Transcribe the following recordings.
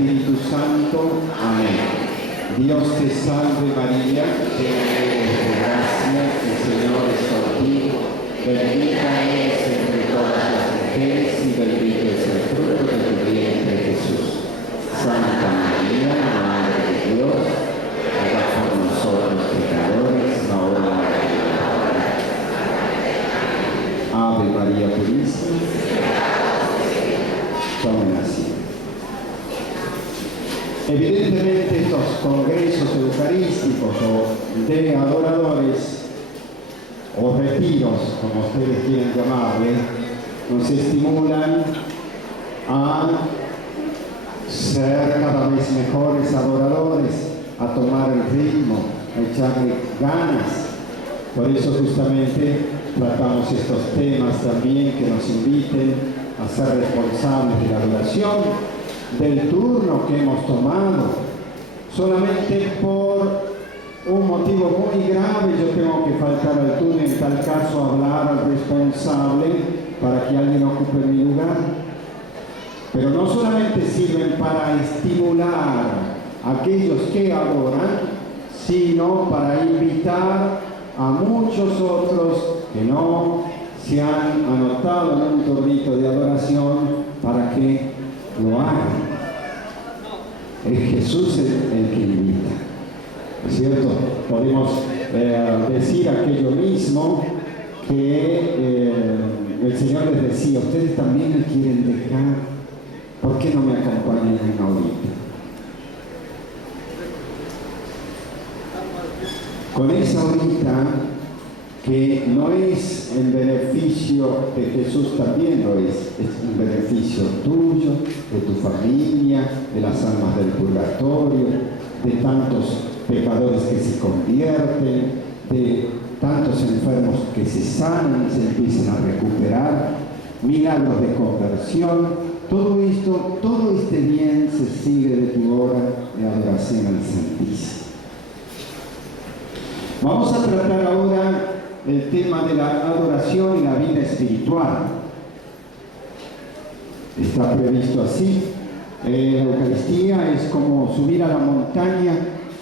Espíritu Santo. Amén. Dios te salve María, llena eres de gracia, el Señor es contigo, bendita eres entre todas las mujeres y bendito es el fruto de tu vientre Jesús. Santa María, Madre de Dios, ruega por nosotros pecadores, ahora y en la hora de nuestra muerte. Ave María Purísima. Tomen así. Evidentemente estos congresos eucarísticos o de adoradores o retiros, como ustedes quieran llamarle, nos estimulan a ser cada vez mejores adoradores, a tomar el ritmo, a echarle ganas. Por eso justamente tratamos estos temas también que nos inviten a ser responsables de la adoración, del turno que hemos tomado. Solamente por un motivo muy grave yo tengo que faltar al turno, en tal caso hablar al responsable para que alguien ocupe mi lugar. Pero no solamente sirven para estimular a aquellos que adoran, sino para invitar a muchos otros que no se han anotado en un turnito de adoración para que lo hagan. Es Jesús el que invita, ¿no es cierto? Podemos decir aquello mismo que el Señor les decía: ustedes también me quieren dejar, ¿por qué no me acompañan ahorita? Con esa ahorita, que no es en beneficio de Jesús, también lo es un beneficio tuyo, de tu familia, de las almas del purgatorio, de tantos pecadores que se convierten, de tantos enfermos que se sanan y se empiezan a recuperar, milagros de conversión. Todo esto, todo este bien se sigue de tu hora de adoración al Santísimo. Vamos a tratar ahora el tema de la adoración y la vida espiritual. Está previsto así. La Eucaristía es como subir a la montaña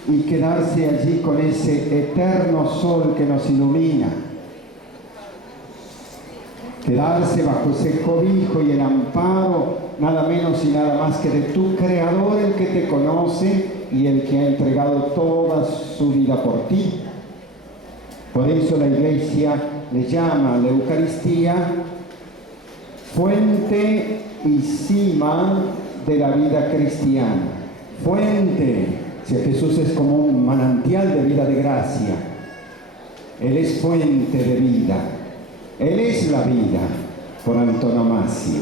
y quedarse allí con ese eterno sol que nos ilumina. Quedarse bajo ese cobijo y el amparo, nada menos y nada más que de tu Creador, el que te conoce y el que ha entregado toda su vida por ti. Por eso la Iglesia le llama a la Eucaristía fuente y cima de la vida cristiana. Fuente, si Jesús es como un manantial de vida de gracia. Él es fuente de vida. Él es la vida por antonomasia.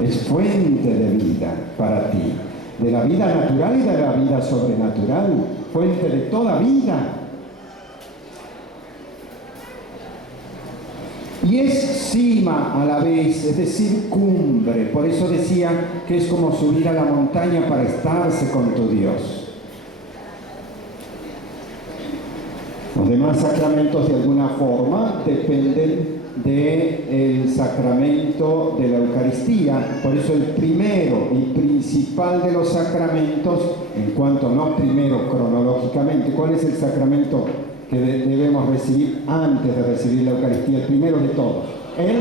Es fuente de vida para ti. De la vida natural y de la vida sobrenatural. Fuente de toda vida. Y es cima a la vez, es decir, cumbre. Por eso decía que es como subir a la montaña para estarse con tu Dios. Los demás sacramentos de alguna forma dependen del sacramento de la Eucaristía. Por eso el primero y principal de los sacramentos, en cuanto no primero cronológicamente, ¿cuál es el sacramento que debemos recibir antes de recibir la Eucaristía? El primero de todos, el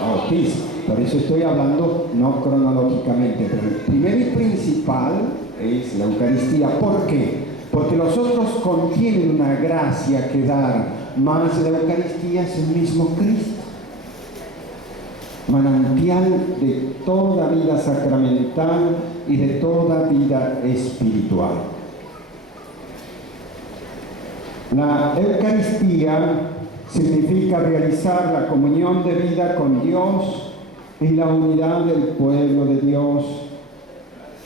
bautismo. Por eso estoy hablando no cronológicamente, pero el primero y principal es la Eucaristía. ¿Por qué? Porque los otros contienen una gracia que dar, más la Eucaristía es el mismo Cristo, manantial de toda vida sacramental y de toda vida espiritual. La Eucaristía significa realizar la comunión de vida con Dios y la unidad del pueblo de Dios.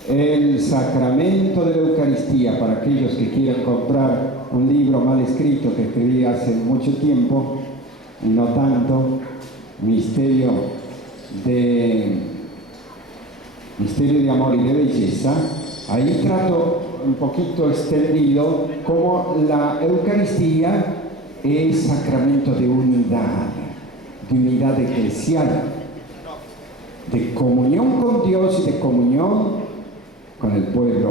El sacramento de la Eucaristía, para aquellos que quieran comprar un libro mal escrito que escribí hace mucho tiempo, y no tanto, Misterio de Amor y de Belleza, ahí trato un poquito extendido cómo la Eucaristía es sacramento de unidad eclesial, de comunión con Dios y de comunión con el pueblo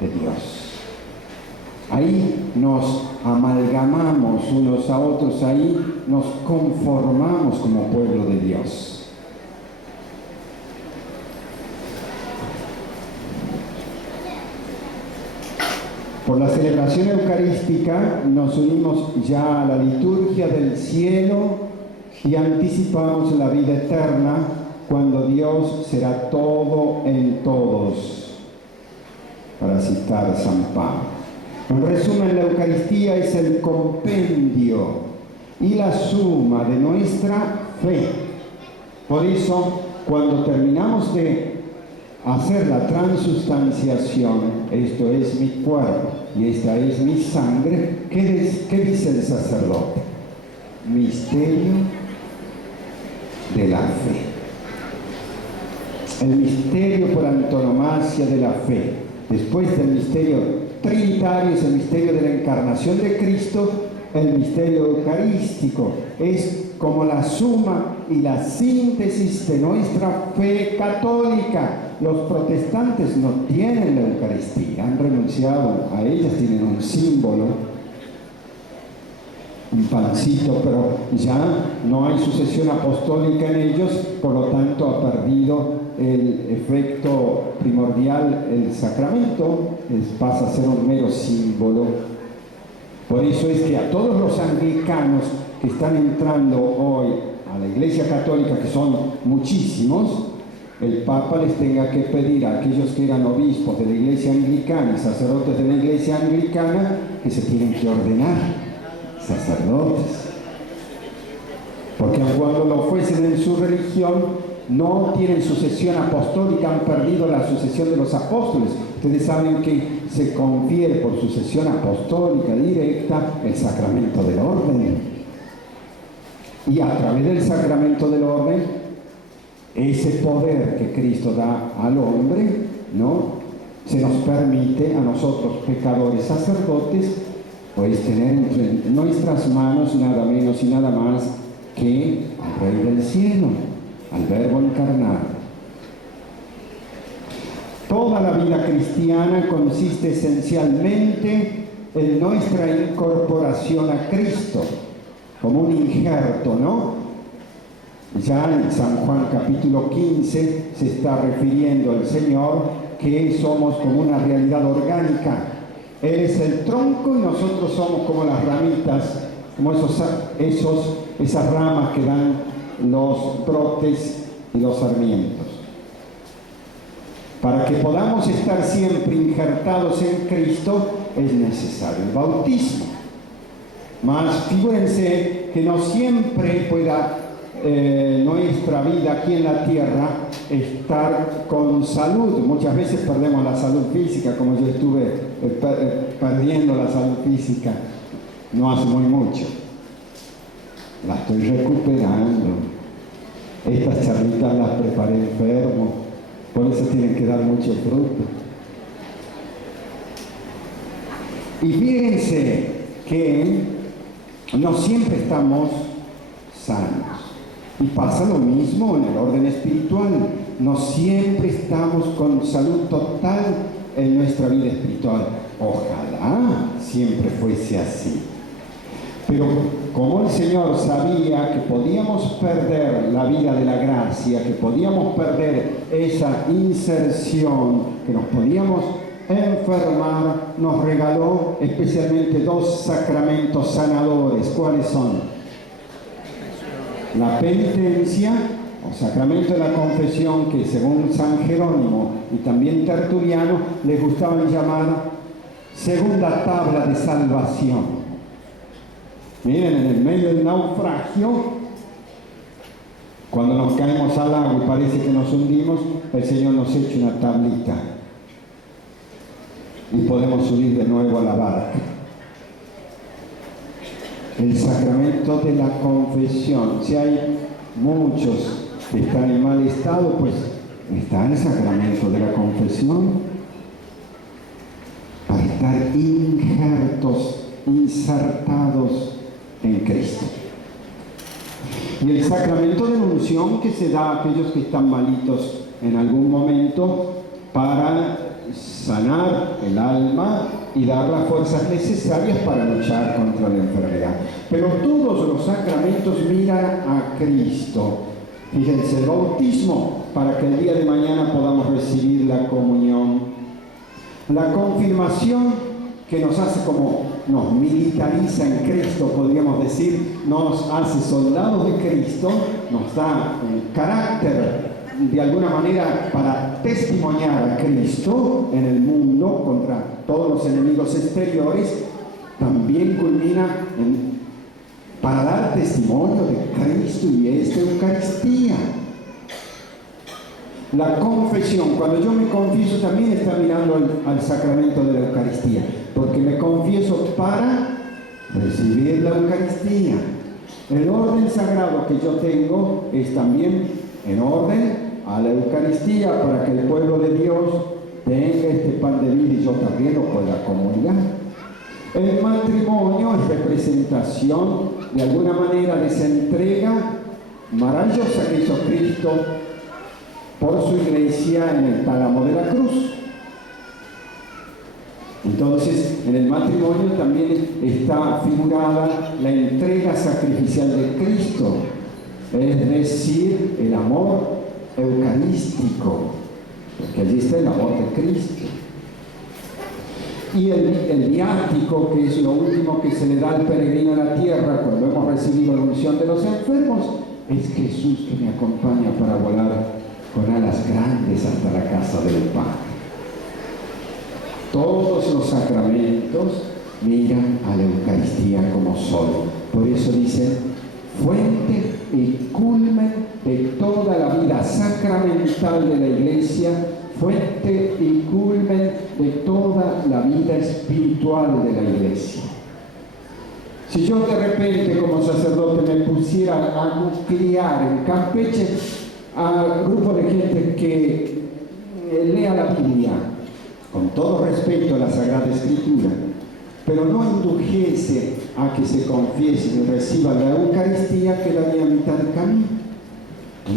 de Dios. Ahí nos amalgamamos unos a otros, ahí nos conformamos como pueblo de Dios. Por la celebración eucarística nos unimos ya a la liturgia del cielo y anticipamos la vida eterna cuando Dios será todo en todos, para citar a San Pablo. En resumen, la Eucaristía es el compendio y la suma de nuestra fe. Por eso, cuando terminamos de hacer la transustanciación, esto es mi cuerpo y esta es mi sangre, ¿qué dice el sacerdote? Misterio de la fe. El misterio por antonomasia de la fe. Después del misterio trinitario es el misterio de la encarnación de Cristo, el misterio eucarístico. Es como la suma y la síntesis de nuestra fe católica. Los protestantes no tienen la Eucaristía, han renunciado a ellas, tienen un símbolo, un pancito, pero ya no hay sucesión apostólica en ellos, por lo tanto ha perdido el efecto primordial, el sacramento pasa a ser un mero símbolo. Por eso es que a todos los anglicanos que están entrando hoy a la Iglesia Católica, que son muchísimos, el Papa les tenga que pedir a aquellos que eran obispos de la Iglesia Anglicana y sacerdotes de la Iglesia Anglicana que se tienen que ordenar sacerdotes. Porque cuando lo fuesen en su religión, no tienen sucesión apostólica, han perdido la sucesión de los apóstoles. Ustedes saben que se confiere por sucesión apostólica directa el sacramento del orden. Y a través del sacramento del orden, ese poder que Cristo da al hombre, ¿no?, se nos permite a nosotros, pecadores sacerdotes, pues tener entre nuestras manos nada menos y nada más que al Rey del Cielo, al Verbo encarnado. Toda la vida cristiana consiste esencialmente en nuestra incorporación a Cristo, como un injerto, ¿no? Ya en San Juan capítulo 15 se está refiriendo al Señor que somos como una realidad orgánica. Él es el tronco y nosotros somos como las ramitas, como esas ramas que dan los brotes y los sarmientos. Para que podamos estar siempre injertados en Cristo es necesario el bautismo. Mas figúrense que no siempre pueda nuestra vida aquí en la tierra estar con salud. Muchas veces perdemos la salud física, como yo estuve perdiendo la salud física no hace muy mucho. La estoy recuperando. Estas charlitas las preparé enfermo, por eso tienen que dar mucho fruto. Y fíjense que no siempre estamos sanos. Y pasa lo mismo en el orden espiritual. No siempre estamos con salud total en nuestra vida espiritual. Ojalá siempre fuese así. Pero como el Señor sabía que podíamos perder la vida de la gracia, que podíamos perder esa inserción, que nos podíamos enfermar, nos regaló especialmente dos sacramentos sanadores. ¿Cuáles son? La penitencia, o sacramento de la confesión, que según San Jerónimo y también Tertuliano les gustaban llamar segunda tabla de salvación. Miren, en el medio del naufragio, cuando nos caemos al agua y parece que nos hundimos, el Señor nos echa una tablita y podemos subir de nuevo a la barca. El sacramento de la confesión. Si hay muchos que están en mal estado, pues está el sacramento de la confesión para estar insertados en Cristo. Y el sacramento de la unción, que se da a aquellos que están malitos en algún momento para sanar el alma y dar las fuerzas necesarias para luchar contra la enfermedad. Pero todos los sacramentos miran a Cristo. Fíjense, el bautismo, para que el día de mañana podamos recibir la comunión. La confirmación, que nos hace como, nos militariza en Cristo, podríamos decir, nos hace soldados de Cristo, nos da un carácter de alguna manera para testimoniar a Cristo en el mundo contra todos los enemigos exteriores. También culmina para dar testimonio de Cristo y esta Eucaristía. La confesión, cuando yo me confieso también está mirando al sacramento de la Eucaristía, porque me confieso para recibir la Eucaristía. El orden sagrado que yo tengo es también en orden a la Eucaristía, para que el pueblo de Dios tenga este pan de vida y yo también lo pueda comulgar. El matrimonio es representación de alguna manera de esa entrega maravillosa que hizo Cristo por su iglesia en el tálamo de la cruz. Entonces, en el matrimonio también está figurada la entrega sacrificial de Cristo, es decir, el amor eucarístico, porque allí está el amor de Cristo. Y el viático, que es lo último que se le da al peregrino a la tierra cuando hemos recibido la unción de los enfermos, es Jesús que me acompaña para volar con alas grandes hasta la casa del Padre. Todos los sacramentos miran a la Eucaristía como sol. Por eso dicen, fuente y culmen de toda la vida sacramental de la Iglesia, fuente y culmen de toda la vida espiritual de la Iglesia. Si yo de repente como sacerdote me pusiera a nuclear en Campeche a un grupo de gente que lea la Biblia, con todo respeto a la Sagrada Escritura, pero no indujese a que se confiesen y reciban la Eucaristía, quedaría a mitad de camino.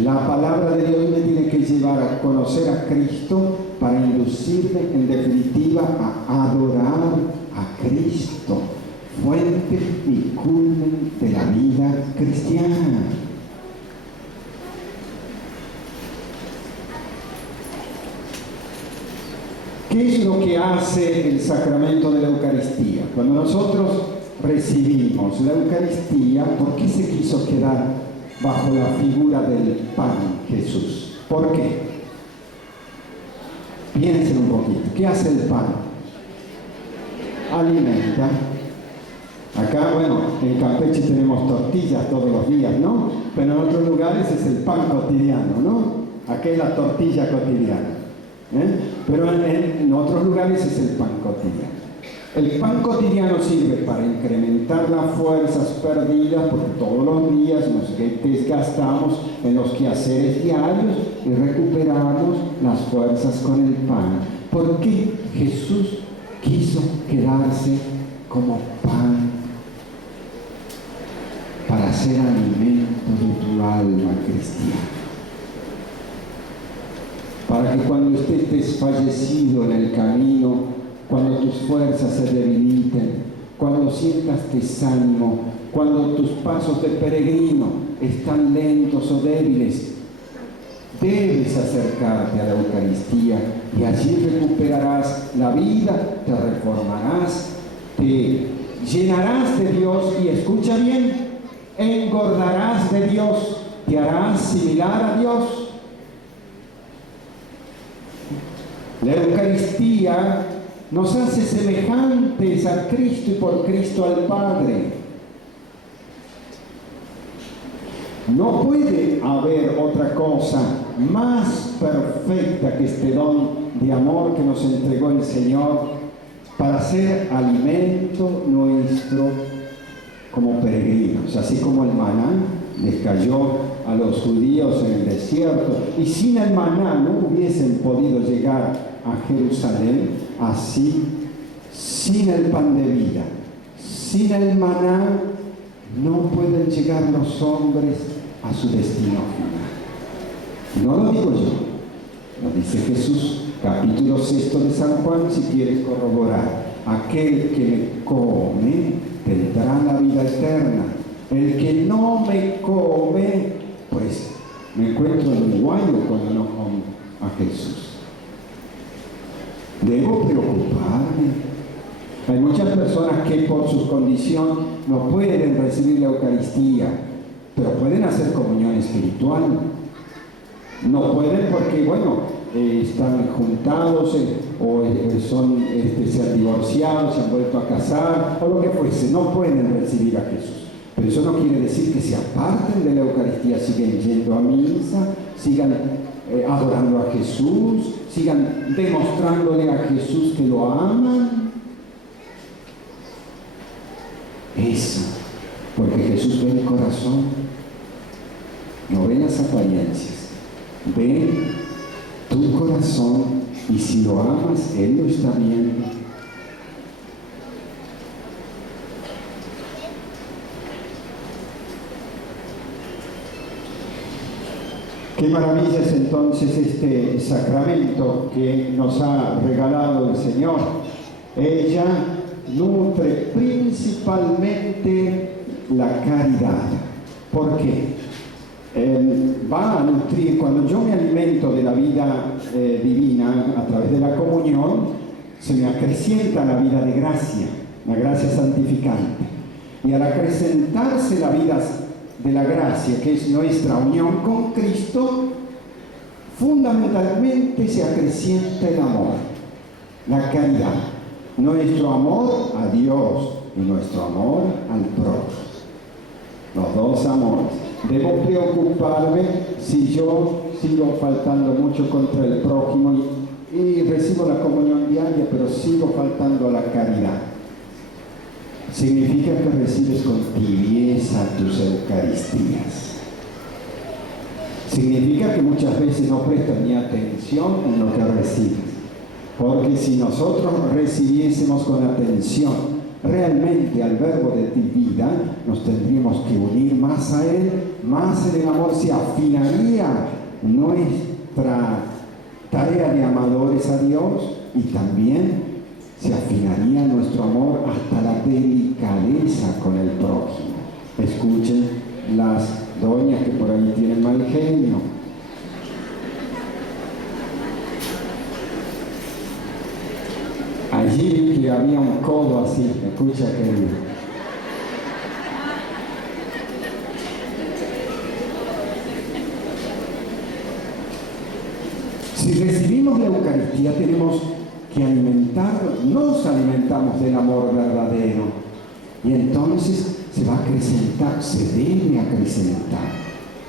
La palabra de Dios me tiene que llevar a conocer a Cristo para inducirme en definitiva a adorar a Cristo, fuente y culmen de la vida cristiana. ¿Qué es lo que hace el sacramento de la Eucaristía? Cuando nosotros recibimos la Eucaristía, ¿por qué se quiso quedar bajo la figura del pan Jesús? ¿Por qué? Piensen un poquito. ¿Qué hace el pan? Alimenta. Acá, bueno, en Campeche tenemos tortillas todos los días, ¿no? Pero en otros lugares es el pan cotidiano, ¿no? Acá es la tortilla cotidiana. Pero en otros lugares es el pan cotidiano. El pan cotidiano sirve para incrementar las fuerzas perdidas, porque todos los días nos desgastamos en los quehaceres diarios y recuperamos las fuerzas con el pan. ¿Por qué Jesús quiso quedarse como pan? Para ser alimento de tu alma cristiana. Para que cuando estés desfallecido en el camino, cuando tus fuerzas se debiliten, cuando sientas desánimo, cuando tus pasos de peregrino están lentos o débiles, debes acercarte a la Eucaristía y allí recuperarás la vida, te reformarás, te llenarás de Dios y escucha bien, engordarás de Dios, te harás similar a Dios. La Eucaristía nos hace semejantes a Cristo y por Cristo al Padre. No puede haber otra cosa más perfecta que este don de amor que nos entregó el Señor para ser alimento nuestro como peregrinos, así como el maná les cayó a los judíos en el desierto y sin el maná no hubiesen podido llegar a Jerusalén, así sin el pan de vida, sin el maná no pueden llegar los hombres a su destino final. No lo digo yo, lo dice Jesús capítulo 6 de San Juan, si quiere corroborar. Aquel que me come tendrá la vida eterna. El que no me come, pues me encuentro en un guayo cuando no como a Jesús. Debo preocuparme. Hay muchas personas que por su condición no pueden recibir la Eucaristía, pero pueden hacer comunión espiritual. No pueden porque, bueno, están juntados se han divorciado, se han vuelto a casar, o lo que fuese, no pueden recibir a Jesús. Pero eso no quiere decir que se aparten de la Eucaristía, siguen yendo a misa, sigan adorando a Jesús, sigan demostrándole a Jesús que lo aman. Eso, porque Jesús ve el corazón, no ve las apariencias, ve tu corazón, y si lo amas, Él lo está viendo. Qué maravilla es entonces este sacramento que nos ha regalado el Señor. Ella nutre principalmente la caridad. ¿Por qué? Va a nutrir, cuando yo me alimento de la vida divina a través de la comunión, se me acrecienta la vida de gracia, la gracia santificante. Y al acrecentarse la vida de la gracia, que es nuestra unión con Cristo, fundamentalmente se acrecienta el amor, la caridad, nuestro amor a Dios y nuestro amor al prójimo, los dos amores. Debo preocuparme si yo sigo faltando mucho contra el prójimo y recibo la comunión diaria, pero sigo faltando a la caridad. Significa que recibes con tibieza tus Eucaristías. Significa que muchas veces no prestas ni atención en lo que recibes. Porque si nosotros recibiésemos con atención realmente al verbo de vida, nos tendríamos que unir más a Él, más en el amor se afinaría nuestra tarea de amadores a Dios y también se afinaría nuestro amor hasta la delicadeza con el prójimo. Escuchen las doñas que por ahí tienen mal genio. Allí vi que había un codo así, escucha querido. Si recibimos la Eucaristía tenemos que alimentarnos, nos alimentamos del amor verdadero y entonces se va a acrecentar, se debe acrecentar.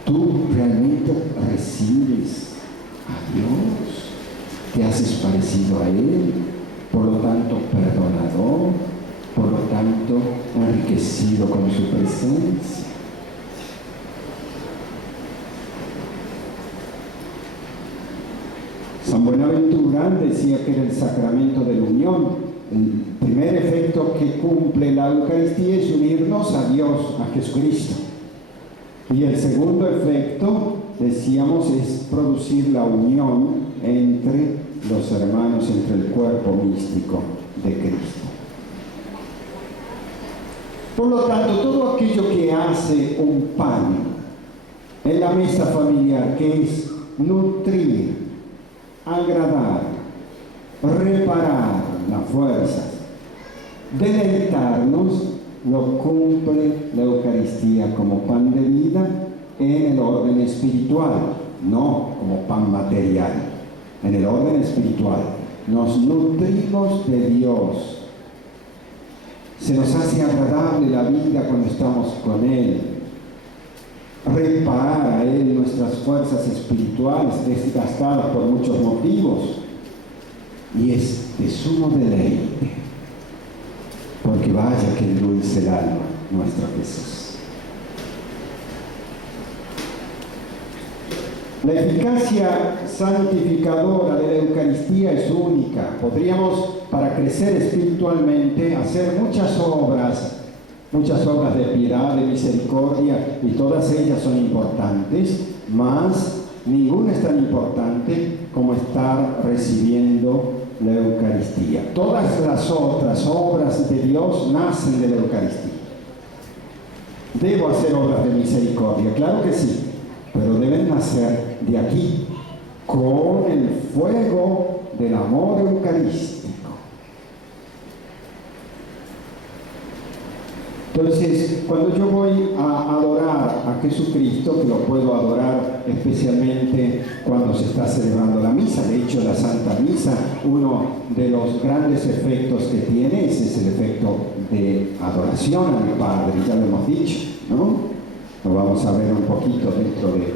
Tú realmente recibes a Dios, te haces parecido a Él, por lo tanto perdonador, por lo tanto enriquecido con su presencia. San Buenaventura decía que era el sacramento de la unión. El primer efecto que cumple la Eucaristía es unirnos a Dios, a Jesucristo. Y el segundo efecto, decíamos, es producir la unión entre los hermanos, entre el cuerpo místico de Cristo. Por lo tanto, todo aquello que hace un pan en la mesa familiar, que es nutrir, agradar, reparar las fuerzas, deleitarnos, lo cumple la Eucaristía como pan de vida en el orden espiritual, no como pan material. En el orden espiritual nos nutrimos de Dios, se nos hace agradable la vida cuando estamos con Él, repara a Él nuestras fuerzas espirituales desgastadas por muchos motivos, y es de sumo deleite, porque vaya que endulce el alma nuestro Jesús. La eficacia santificadora de la Eucaristía es única. Podríamos, para crecer espiritualmente, hacer muchas obras de piedad, de misericordia, y todas ellas son importantes, mas ninguna es tan importante como estar recibiendo la Eucaristía. Todas las otras obras de Dios nacen de la Eucaristía. ¿Debo hacer obras de misericordia? Claro que sí, pero deben nacer de aquí, con el fuego del amor eucarístico. Entonces, cuando yo voy a adorar a Jesucristo, que lo puedo adorar especialmente cuando se está celebrando la misa, de hecho la Santa Misa, uno de los grandes efectos que tiene es el efecto de adoración al Padre, ya lo hemos dicho, ¿no? Lo vamos a ver un poquito dentro de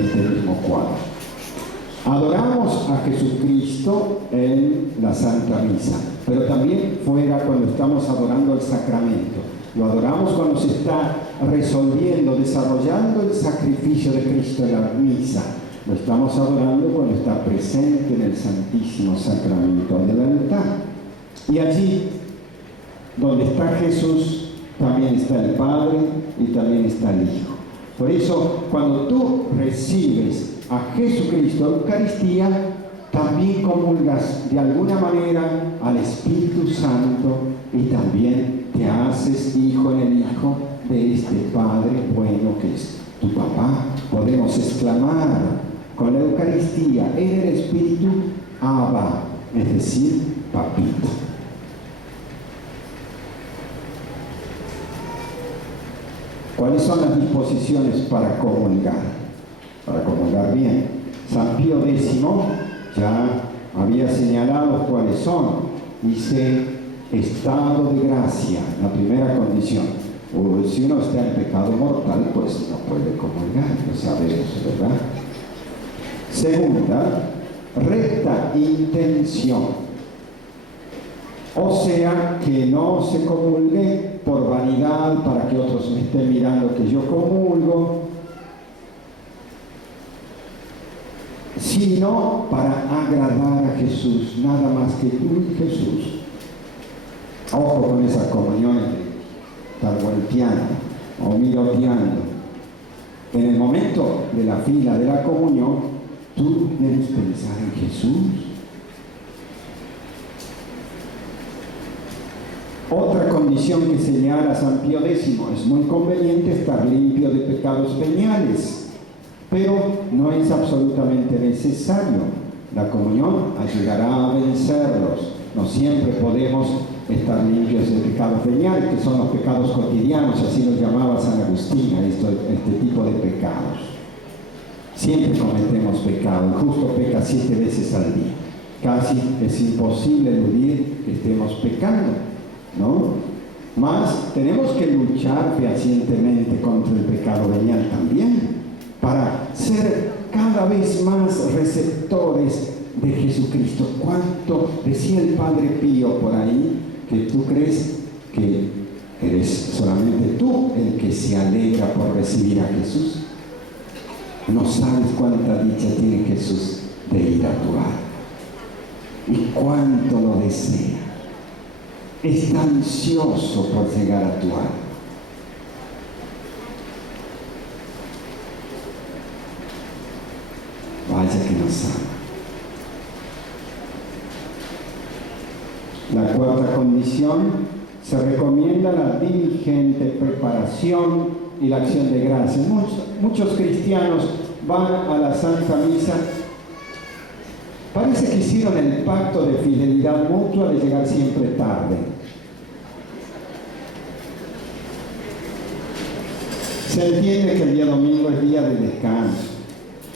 este mismo cuadro. Adoramos a Jesucristo en la Santa Misa, pero también fuera cuando estamos adorando el sacramento. Lo adoramos cuando se está resolviendo, desarrollando el sacrificio de Cristo en la misa. Lo estamos adorando cuando está presente en el Santísimo Sacramento del altar. Y allí, donde está Jesús, también está el Padre y también está el Hijo. Por eso, cuando tú recibes a Jesucristo en Eucaristía, también comulgas de alguna manera al Espíritu Santo y también te haces hijo en el Hijo de este Padre bueno que es tu papá. Podemos exclamar con la Eucaristía en el Espíritu, Abba, es decir, papito. ¿Cuáles son las disposiciones para comulgar? Para comulgar bien. San Pío X ya había señalado cuáles son. Dice, estado de gracia, la primera condición. Si uno está en pecado mortal, pues no puede comulgar, lo sabemos, ¿verdad? Segunda, recta intención. O sea, que no se comulgue por vanidad, para que otros me estén mirando que yo comulgo, sino para agradar a Jesús, nada más que tú y Jesús. Ojo con esas comuniones de estar volteando o miroteando. En el momento de la fila de la comunión, tú debes pensar en Jesús. Otra condición que señala San Pío X, es muy conveniente estar limpio de pecados veniales, pero no es absolutamente necesario. La comunión ayudará a vencerlos. No siempre podemos estar limpios de pecados veniales, que son los pecados cotidianos, así los llamaba San Agustín, este tipo de pecados. Siempre cometemos pecado, el justo peca 7 veces al día. Casi es imposible eludir que estemos pecando, ¿no? Más tenemos que luchar fehacientemente contra el pecado venial también, para ser cada vez más receptores de Jesucristo. ¿Cuánto decía el Padre Pío por ahí? Que tú crees que eres solamente tú el que se alegra por recibir a Jesús. No sabes cuánta dicha tiene Jesús de ir a tu alma y cuánto lo desea. Está ansioso por llegar a tu alma. Vaya que nos ama. La cuarta condición, se recomienda la diligente preparación y la acción de gracias. Muchos cristianos van a la Santa Misa, parece que hicieron el pacto de fidelidad mutua de llegar siempre tarde. Se entiende que el día domingo es día de descanso,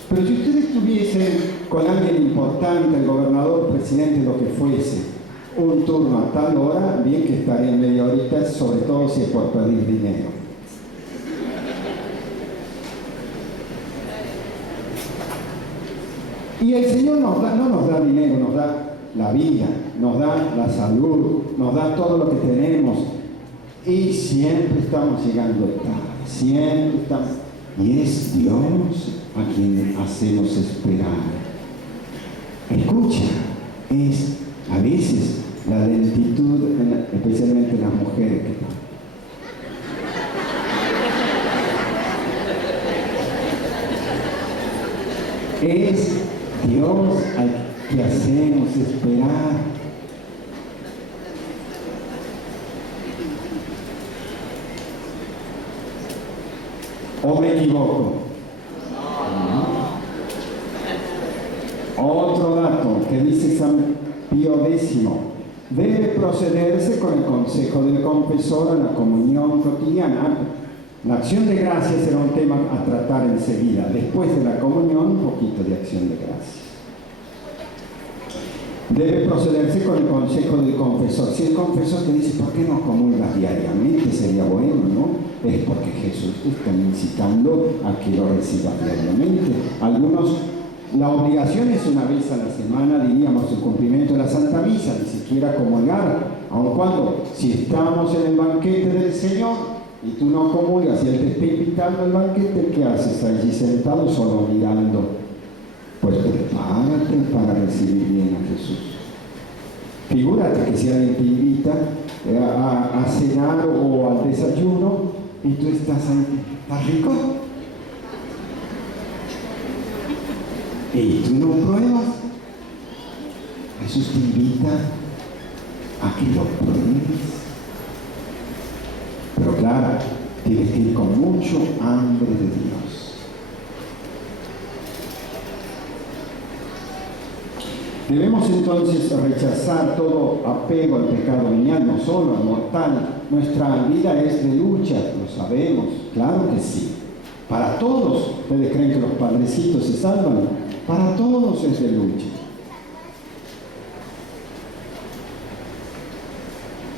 pero si ustedes estuviesen con alguien importante, el gobernador, presidente, lo que fuese, un turno a tal hora, bien que estarían media horita, sobre todo si es por pedir dinero. Y el Señor no nos da dinero, nos da la vida, nos da la salud, nos da todo lo que tenemos. Y siempre estamos llegando tarde, siempre estamos. Y es Dios a quien hacemos esperar. Escucha, es a veces la lentitud, especialmente en las mujeres, es Dios, ¿qué hacemos? Esperar. ¿O me equivoco? Otro dato que dice San Pío X: debe procederse con el consejo del confesor a la comunión cotidiana. La acción de gracias será un tema a tratar enseguida. Después de la comunión, un poquito de acción de gracias. Debe procederse con el consejo del confesor. Si el confesor te dice, ¿por qué no comulgas diariamente? Sería bueno, ¿no? Es porque Jesús te está incitando a que lo recibas diariamente. Algunos, la obligación es una vez a la semana, diríamos, el cumplimiento de la Santa Misa, ni siquiera comulgar, aun cuando, si estamos en el banquete del Señor y tú no comulgas y Él te está invitando al banquete, ¿qué haces allí sentado solo mirando? Pues prepárate para recibir bien a Jesús. Figúrate que si alguien te invita a cenar o al desayuno y tú estás ahí, ¿estás rico? Y tú no pruebas. Jesús te invita a que lo pruebes. Pero claro, tienes que ir con mucho hambre de Dios. Debemos entonces rechazar todo apego al pecado venial, no solo al mortal. Nuestra vida es de lucha, lo sabemos, claro que sí. Para todos, ¿ustedes creen que los padrecitos se salvan? Para todos es de lucha.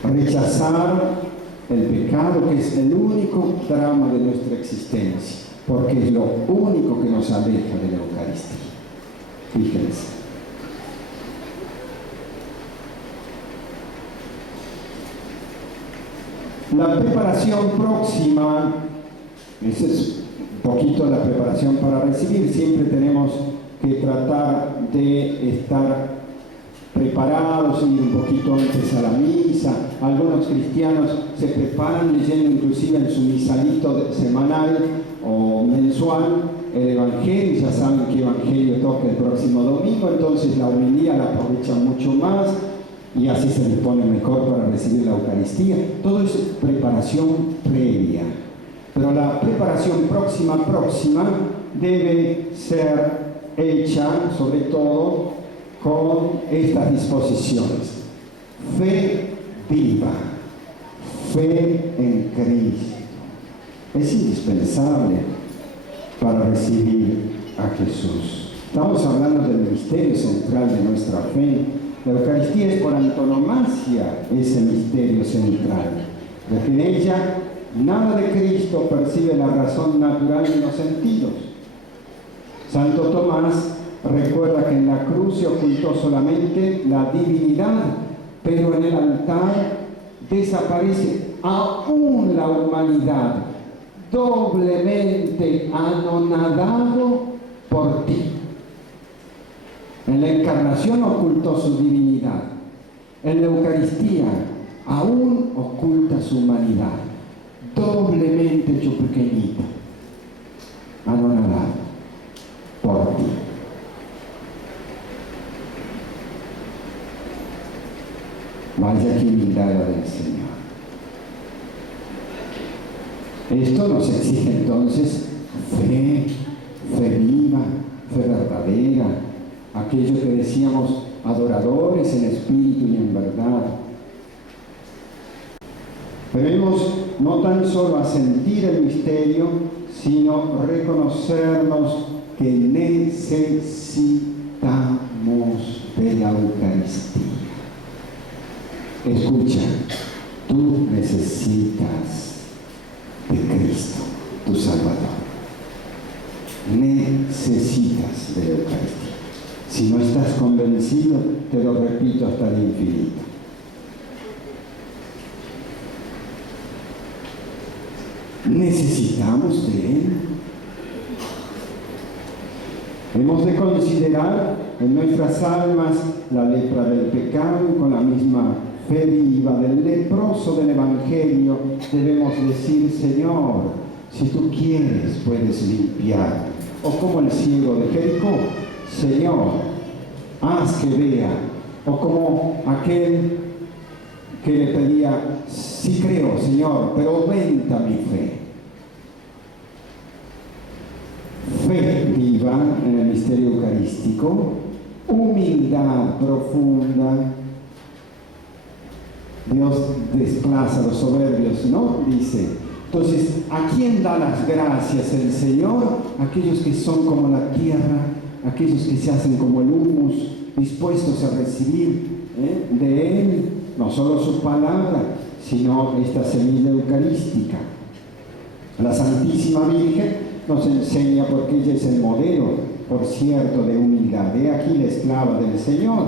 Rechazar el pecado, que es el único drama de nuestra existencia, porque es lo único que nos aleja de la Eucaristía. Fíjense. La preparación próxima, esa es un poquito la preparación para recibir. Siempre tenemos que tratar de estar preparados, ir un poquito antes a la misa. Algunos cristianos se preparan leyendo inclusive en su misalito semanal o mensual el Evangelio. Ya saben qué Evangelio toca el próximo domingo, entonces la homilía la aprovechan mucho más y así se les pone mejor para recibir la Eucaristía. Todo es preparación previa. Pero la preparación próxima debe ser hecha sobre todo con estas disposiciones: fe viva, fe en Cristo. Es indispensable para recibir a Jesús. Estamos hablando del misterio central de nuestra fe. La Eucaristía es por antonomasia ese misterio central, porque en ella nada de Cristo percibe la razón natural de los sentidos. Santo Tomás recuerda que en la cruz se ocultó solamente la divinidad, pero en el altar desaparece aún la humanidad, doblemente anonadado por ti. En la encarnación ocultó su divinidad. En la Eucaristía aún oculta su humanidad, doblemente hecho pequeñito, anonadado por ti. Vaya que humildad la del Señor. Esto nos exige entonces fe viva, fe verdadera, aquello que decíamos, adoradores en espíritu y en verdad. Debemos no tan solo a sentir el misterio, sino reconocernos que necesitamos de la Eucaristía. Escucha, tú necesitas de Cristo, tu Salvador. Necesitas de la Eucaristía. Si no estás convencido, te lo repito hasta el infinito. Necesitamos de Él. Hemos de considerar en nuestras almas la lepra del pecado. Con la misma fe viva del leproso del Evangelio debemos decir: Señor, si tú quieres puedes limpiar. O como el ciego de Jericó: Señor, haz que vea. O como aquel que le pedía, sí creo, Señor, pero aumenta mi fe. Fe viva en el misterio eucarístico, humildad profunda. Dios desplaza a los soberbios, ¿no? Dice. Entonces, ¿a quién da las gracias el Señor? Aquellos que son como la tierra, aquellos que se hacen como el humus, dispuestos a recibir de Él, no solo su palabra, sino esta semilla eucarística. La Santísima Virgen nos enseña, porque ella es el modelo, por cierto, de humildad. He aquí la esclava del Señor.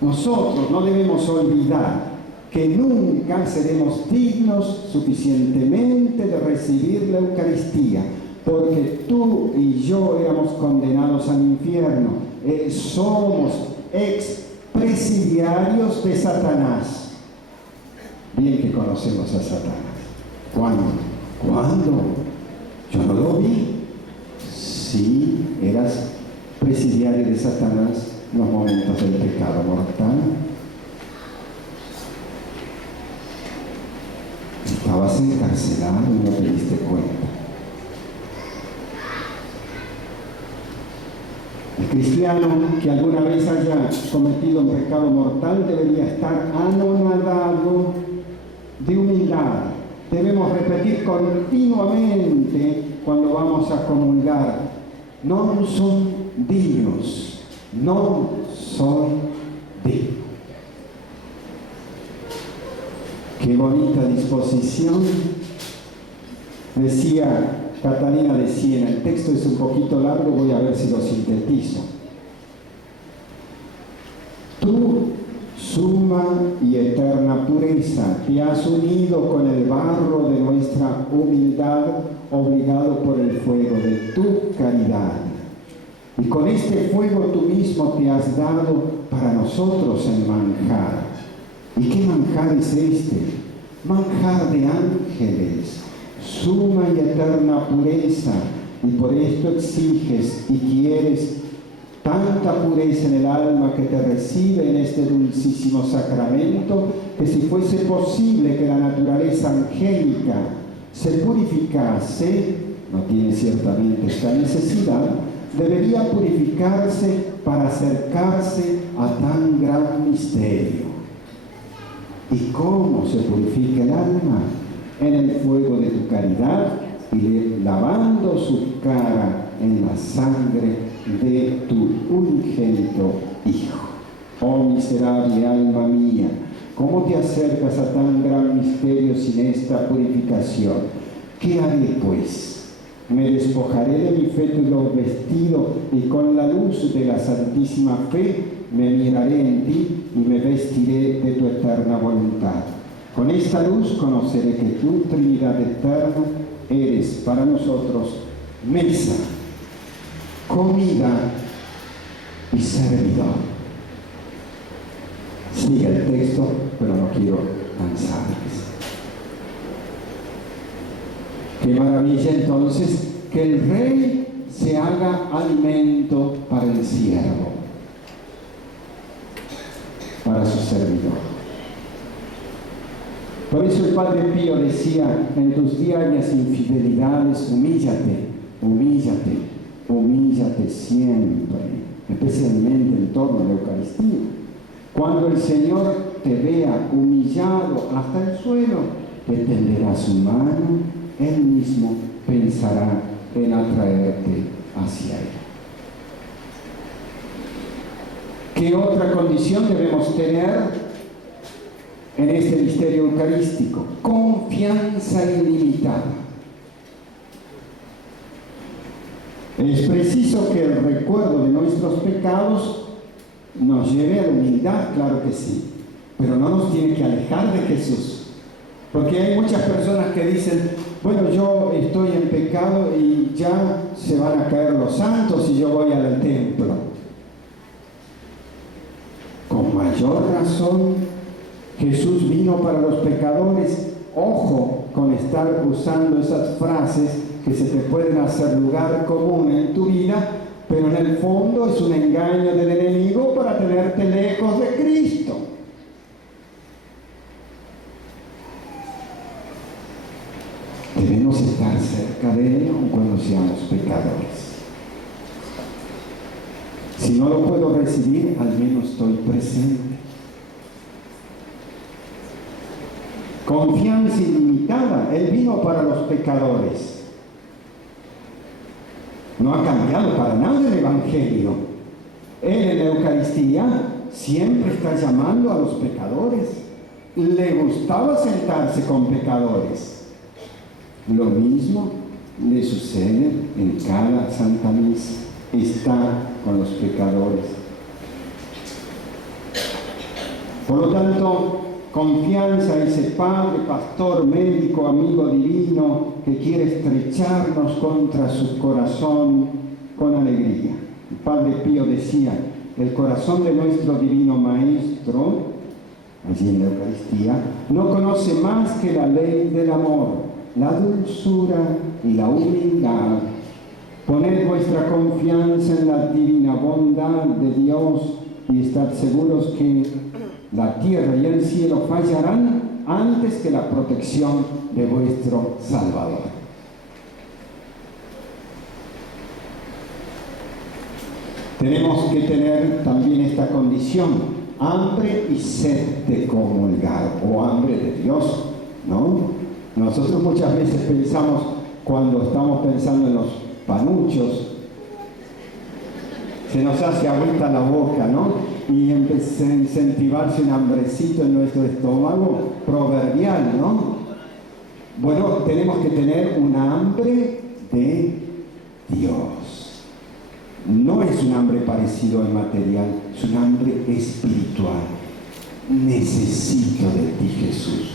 Nosotros no debemos olvidar que nunca seremos dignos suficientemente de recibir la Eucaristía, porque tú y yo éramos condenados al infierno. Somos expresidiarios de Satanás. Bien que conocemos a Satanás. ¿Cuándo? Yo no lo vi. Sí, eras presidiario de Satanás en los momentos del pecado mortal. Estabas encarcelado y no te diste cuenta. El cristiano que alguna vez haya cometido un pecado mortal debería estar anonadado de humildad. Debemos repetir continuamente cuando vamos a comulgar: non son dignos, non soy digno. Qué bonita disposición. Decía Catalina de Siena, el texto es un poquito largo, voy a ver si lo sintetizo. Tú, suma y eterna pureza, te has unido con el barro de nuestra humildad, obligado por el fuego de tu caridad. Y con este fuego tú mismo te has dado para nosotros el manjar. ¿Y qué manjar es este? Manjar de ángeles, suma y eterna pureza, y por esto exiges y quieres tanta pureza en el alma que te recibe en este dulcísimo sacramento, que si fuese posible que la naturaleza angélica se purificase, no tiene ciertamente esta necesidad, debería purificarse para acercarse a tan gran misterio. ¿Y cómo se purifica el alma? En el fuego de tu caridad y lavando su cara en la sangre de tu unigénito Hijo. Oh miserable alma mía, ¿cómo te acercas a tan gran misterio sin esta purificación? ¿Qué haré pues? Me despojaré de mi fétulo vestido y con la luz de la santísima fe me miraré en ti y me vestiré de tu eterna voluntad. Con esta luz conoceré que tu Trinidad eterna eres para nosotros mesa, comida y servidor. Sigue el texto, pero no quiero cansarles. Qué maravilla entonces que el rey se haga alimento para el siervo, para su servidor. Por eso el Padre Pío decía: en tus diarias infidelidades, humíllate, humíllate, humíllate siempre, especialmente en torno a la Eucaristía. Cuando el Señor te vea humillado hasta el suelo, te tenderá su mano, Él mismo pensará en atraerte hacia Él. ¿Qué otra condición debemos tener en este misterio eucarístico? Confianza ilimitada. Es preciso que el recuerdo de nuestros pecados nos lleve a la humildad, claro que sí, pero no nos tiene que alejar de Jesús. Porque hay muchas personas que dicen: bueno, yo estoy en pecado y ya se van a caer los santos y yo voy al templo. Con mayor razón, Jesús vino para los pecadores. Ojo con estar usando esas frases que se te pueden hacer lugar común en tu vida, pero en el fondo es un engaño del enemigo para tenerte lejos de Cristo. Debemos estar cerca de Él aun cuando seamos pecadores. Si no lo puedo recibir, al menos estoy presente. Confianza ilimitada. Él vino para los pecadores. No ha cambiado para nada el Evangelio. Él en la Eucaristía siempre está llamando a los pecadores. Le gustaba sentarse con pecadores. Lo mismo le sucede en cada Santa Misa. Está con los pecadores. Por lo tanto, confianza a ese Padre, Pastor, Médico, Amigo Divino que quiere estrecharnos contra su corazón con alegría. El Padre Pío decía, el corazón de nuestro Divino Maestro, allí en la Eucaristía, no conoce más que la ley del amor, la dulzura y la humildad. Poned vuestra confianza en la divina bondad de Dios y estad seguros que la tierra y el cielo fallarán antes que la protección de vuestro Salvador. Tenemos que tener también esta condición, hambre y sed de comulgar, o hambre de Dios, ¿no? Nosotros muchas veces pensamos, cuando estamos pensando en los panuchos, se nos hace agüita la boca, ¿no? Y empieza a incentivarse un hambrecito en nuestro estómago, proverbial, ¿no? Bueno, tenemos que tener un hambre de Dios. No es un hambre parecido al material, es un hambre espiritual. Necesito de ti, Jesús.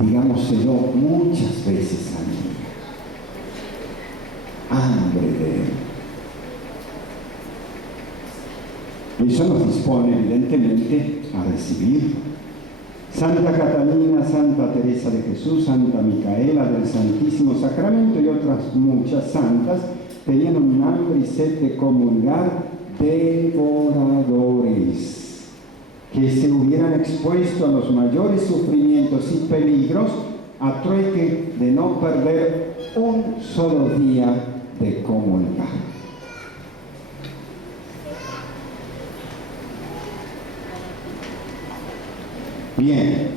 Digámoselo muchas veces al día. Hambre de Él. Eso nos dispone evidentemente a recibir. Santa Catalina, Santa Teresa de Jesús, Santa Micaela del Santísimo Sacramento y otras muchas santas tenían un hambre y sed de comulgar, devoradores, que se hubieran expuesto a los mayores sufrimientos y peligros a trueque de no perder un solo día de comulgar. Bien,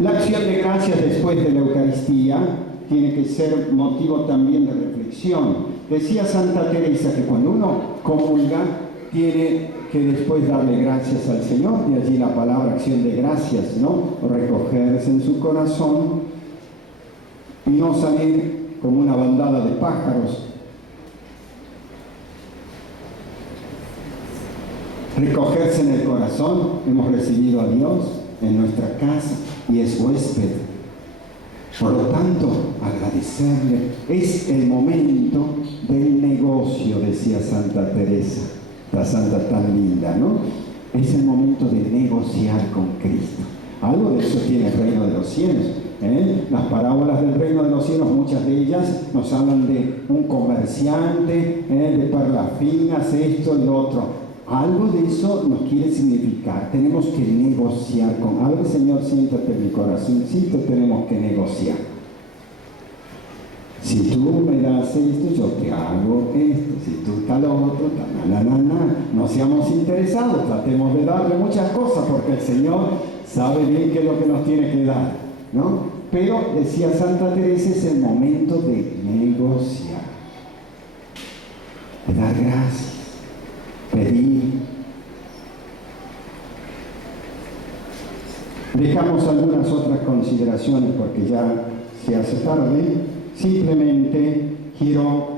la acción de gracias después de la Eucaristía tiene que ser motivo también de reflexión. Decía Santa Teresa que cuando uno comulga tiene que después darle gracias al Señor, de allí la palabra acción de gracias, ¿no? Recogerse en su corazón y no salir como una bandada de pájaros. Recogerse en el corazón, hemos recibido a Dios en nuestra casa y es huésped. Por lo tanto, agradecerle. Es el momento del negocio, decía Santa Teresa, la santa tan linda, ¿no? Es el momento de negociar con Cristo. Algo de eso tiene el reino de los cielos. Las parábolas del reino de los cielos, muchas de ellas nos hablan de un comerciante, de perlas finas, esto y lo otro. Algo de eso nos quiere significar. Tenemos que negociar con... A ver, Señor, siéntate en mi corazoncito, tenemos que negociar. Si tú me das esto, yo te hago esto. Si tú tal otro, no seamos interesados, tratemos de darle muchas cosas porque el Señor sabe bien qué es lo que nos tiene que dar, ¿no? Pero, decía Santa Teresa, es el momento de negociar, de dar gracias, pedir. Dejamos algunas otras consideraciones porque ya se hace tarde. Simplemente quiero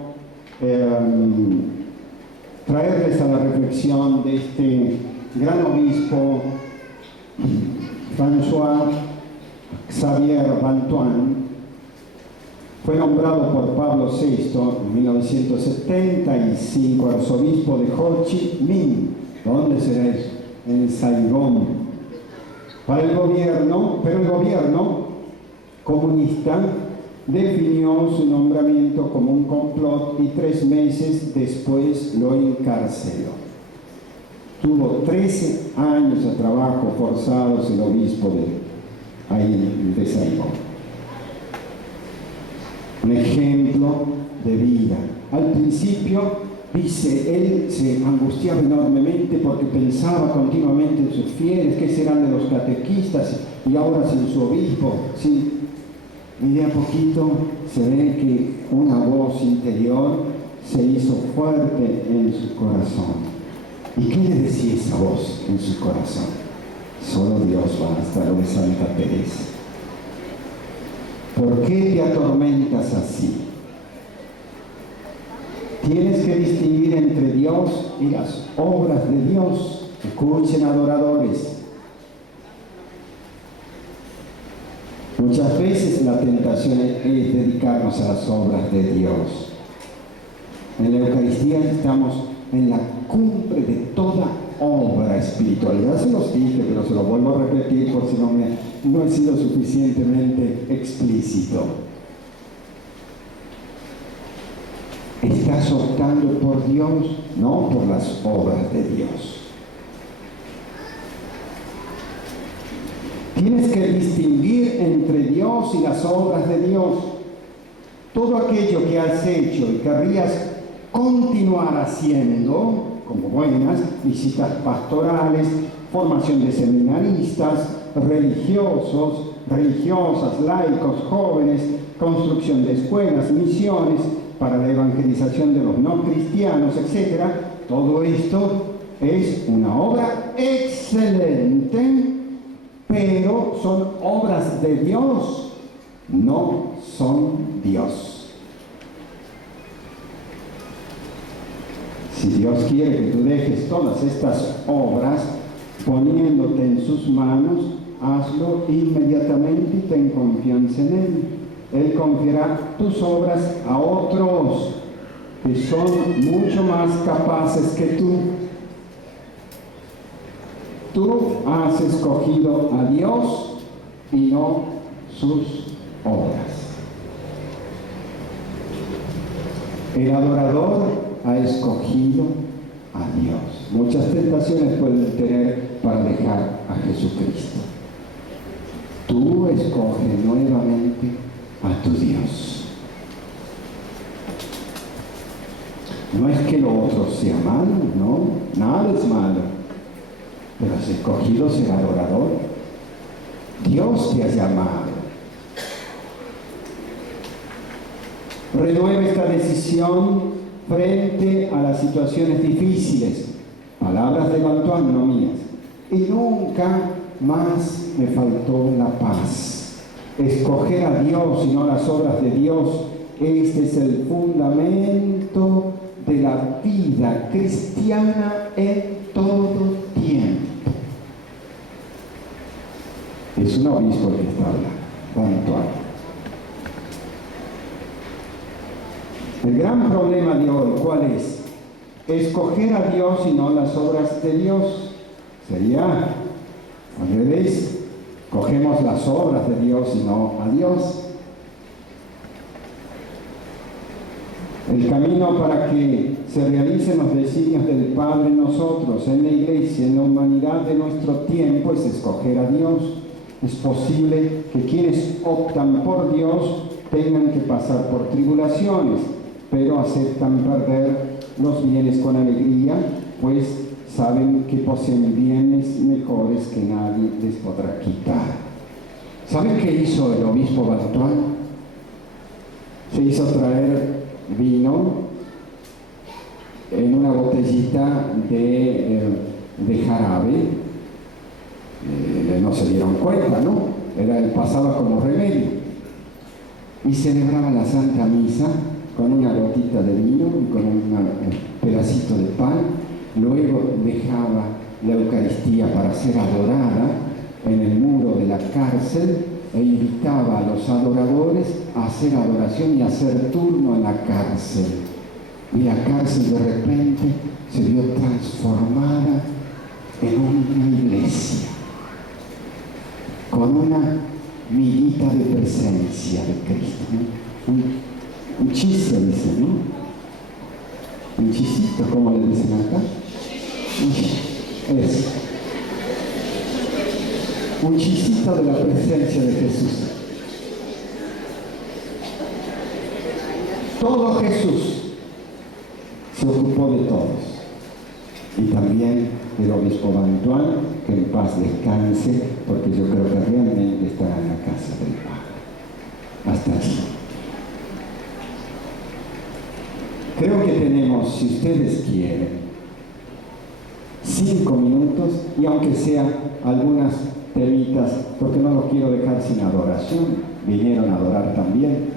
traerles a la reflexión de este gran obispo François Xavier Bantuan. Fue nombrado por Pablo VI en 1975 arzobispo de Ho Chi Minh. ¿Dónde será eso? En Saigón. Para el gobierno, pero el gobierno comunista definió su nombramiento como un complot y 3 meses después lo encarceló. Tuvo 13 años de trabajo forzados el obispo de Saigón. Un ejemplo de vida. Al principio, dice, él se angustiaba enormemente porque pensaba continuamente en sus fieles, qué serán de los catequistas, y ahora sin su obispo. Sí. Y de a poquito se ve que una voz interior se hizo fuerte en su corazón. ¿Y qué le decía esa voz en su corazón? Solo Dios basta, lo de Santa Teresa. ¿Por qué te atormentas así? Tienes que distinguir entre Dios y las obras de Dios. Escuchen, adoradores. Muchas veces la tentación es dedicarnos a las obras de Dios. En la Eucaristía estamos en la cumbre de toda obra espiritual. Ya se los dije, pero se lo vuelvo a repetir por si no he sido suficientemente explícito. Estás optando por Dios, no por las obras de Dios. Tienes que distinguir entre Dios y las obras de Dios. Todo aquello que has hecho y querrías continuar haciendo, como buenas visitas pastorales, formación de seminaristas, religiosos, religiosas, laicos, jóvenes, construcción de escuelas, misiones para la evangelización de los no cristianos, etc. Todo esto es una obra excelente, pero son obras de Dios, no son Dios. Si Dios quiere que tú dejes todas estas obras poniéndote en sus manos, hazlo inmediatamente y ten confianza en Él. Él confiará tus obras a otros que son mucho más capaces que tú. Tú has escogido a Dios y no sus obras. El adorador ha escogido a Dios. Muchas tentaciones pueden tener para dejar a Jesucristo. Tú escoges nuevamente a tu Dios. No es que lo otro sea malo, no, nada es malo. Pero has escogido ser adorador. Dios te ha llamado. Renueva esta decisión frente a las situaciones difíciles. Palabras de Bantuán, no mías. Y nunca más me faltó la paz. Escoger a Dios y no las obras de Dios. Este es el fundamento de la vida cristiana en todo tiempo. Es un obispo el que está hablando, Bantuán. El gran problema de hoy, ¿cuál es? Escoger a Dios y no las obras de Dios. Sería al revés. Cogemos las obras de Dios y no a Dios. El camino para que se realicen los designios del Padre en nosotros, en la Iglesia, en la humanidad de nuestro tiempo, es escoger a Dios. Es posible que quienes optan por Dios tengan que pasar por tribulaciones, pero aceptan perder los bienes con alegría, pues saben que poseen bienes mejores que nadie les podrá quitar. ¿Saben qué hizo el obispo Bantuán? Se hizo traer vino en una botellita de jarabe. No se dieron cuenta, ¿no? Pasaba como remedio. Y celebraba la Santa Misa con una gotita de vino y con un pedacito de pan. Luego dejaba la Eucaristía para ser adorada en el muro de la cárcel e invitaba a los adoradores a hacer adoración y a hacer turno en la cárcel. Y la cárcel de repente se vio transformada en una iglesia, con una miguita de presencia de Cristo, ¿no? Un chiste, dice, ¿no? Un chisito, ¿cómo le dicen acá? Es un chisito de la presencia de Jesús. Todo Jesús se ocupó de todos. Y también el obispo Bantuán, que en paz descanse, porque yo creo que realmente estará en la casa del Padre. Hasta aquí. Creo que tenemos, si ustedes quieren, 5 minutos, y aunque sean algunas temitas, porque no los quiero dejar sin adoración, vinieron a adorar también,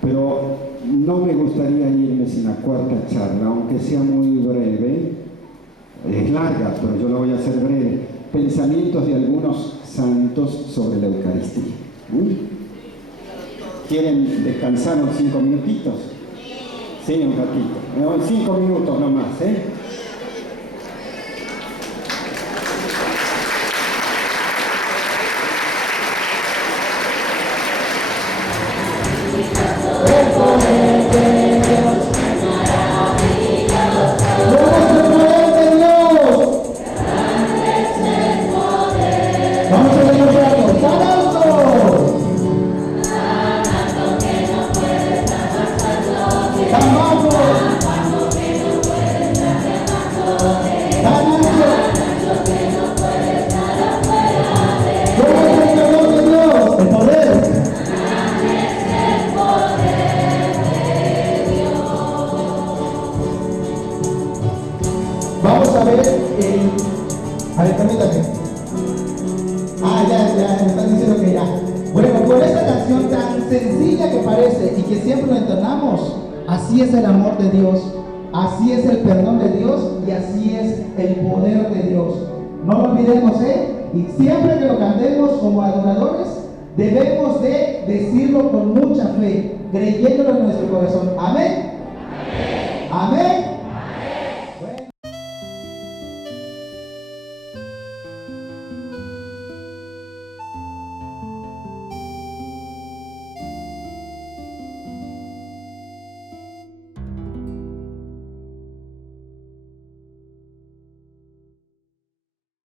pero no me gustaría irme sin la cuarta charla, aunque sea muy breve. Es larga, pero yo la voy a hacer breve. Pensamientos de algunos santos sobre la Eucaristía. ¿Quieren descansar unos 5 minutitos? Sí, un ratito. 5 minutos nomás, ¿eh? Vamos a ver a ver, permítame. Ya, me están diciendo que ya. Bueno, con esta canción tan sencilla que parece y que siempre lo entonamos, así es el amor de Dios, así es el perdón de Dios y así es el poder de Dios. No lo olvidemos, y siempre que lo cantemos como adoradores, debemos de decirlo con mucha fe, creyéndolo en nuestro corazón. Amén. Amén. Amén.